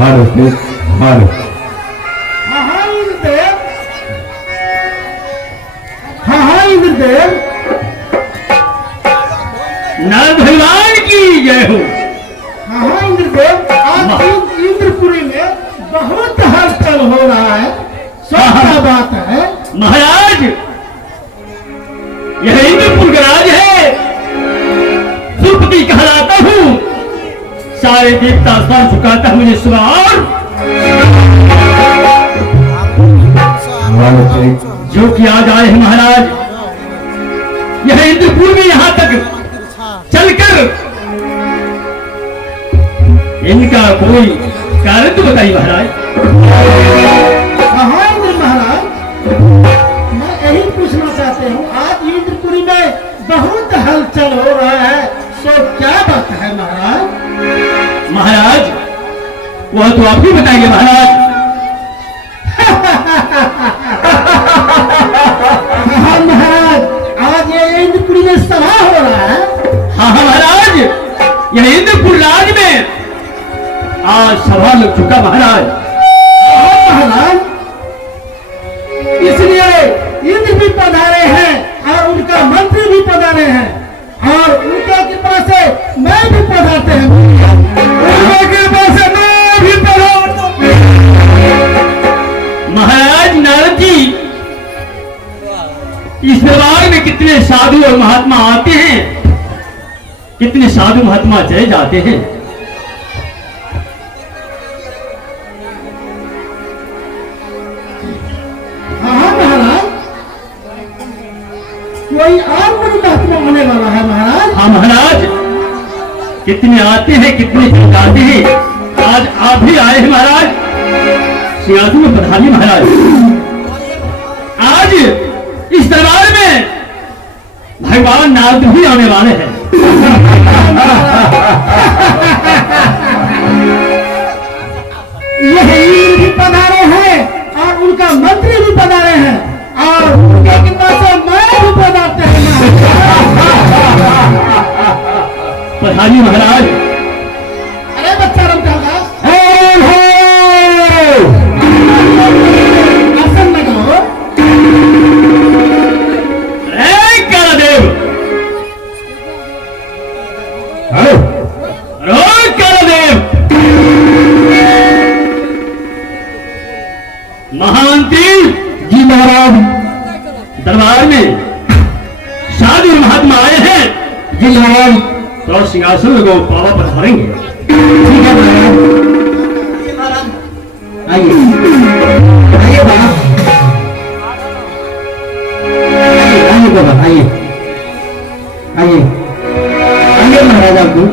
हारो प्लीज हारो। हाँ इंद्रदेव, हाँ इंद्रदेव। नर भगवान की जय हो। हाँ इंद्रदेव, आज इंद्रपुरी में बहुत हलचल हो रहा है। क्या बात है महाराज? यह इंद्रपुर का राज है। सुरपति कहलाता हूँ। सारे देवता सर झुकाता है मुझे सवार। हारो प्लीज। जो कि आज आए हैं महाराज, यह इंद्रपुर में यहाँ तक चलकर इनका कोई कारण तो बताइए महाराज। हाँ इंद्र महाराज, मैं यही पूछना चाहते हूँ, आज इंद्रपुरी में बहुत हलचल हो रहा है, सो क्या बात है महाराज? महाराज वह तो आप ही बताएंगे महाराज। हाँ महाराज, आज ये इंद्रपुरी में सभा हो रहा है। हाँ हाँ महाराज, यह इंद्रपुर राज में आज सभा लग चुका महाराज। महाराज, इसलिए इंद्र भी पधारे हैं और उनका मंत्री भी पधारे हैं और उनके कृपा से मैं भी पधारते हैं। उनके कृपा से मैं भी पधारता हूं। महाराज नारद जी, इस दरबार में कितने साधु और महात्मा आते हैं, कितने साधु महात्मा चले जाते हैं। हाँ महाराज, कोई और बड़ी महात्मा होने वाला है महाराज। हाँ महाराज, कितने आते हैं कितने चले जाते हैं। आज आप भी आए हैं महाराज, सिंहासन में पधारिए महाराज। आज इस दरबार में भगवान नारद भी आने वाले हैं। यह इंद्र भी पधारे हैं और उनका मंत्री भी पधारे हैं और उनके कृपा से मैं भी पधारते हैं। पधारिए महाराज। अरे बच्चा रामदास, आसन लगाओ। कालादेव, हारो। कालादेव, महामंत्री जी महाराज। दरबार में साधु महात्मा आए हैं। जी महाराज। तो सिंहासन लगो, बाबा पधारेंगे। ठीक है महाराज। आइए आइए बाबा, आइए बाबा, आइए आइए आइए महाराज। आपको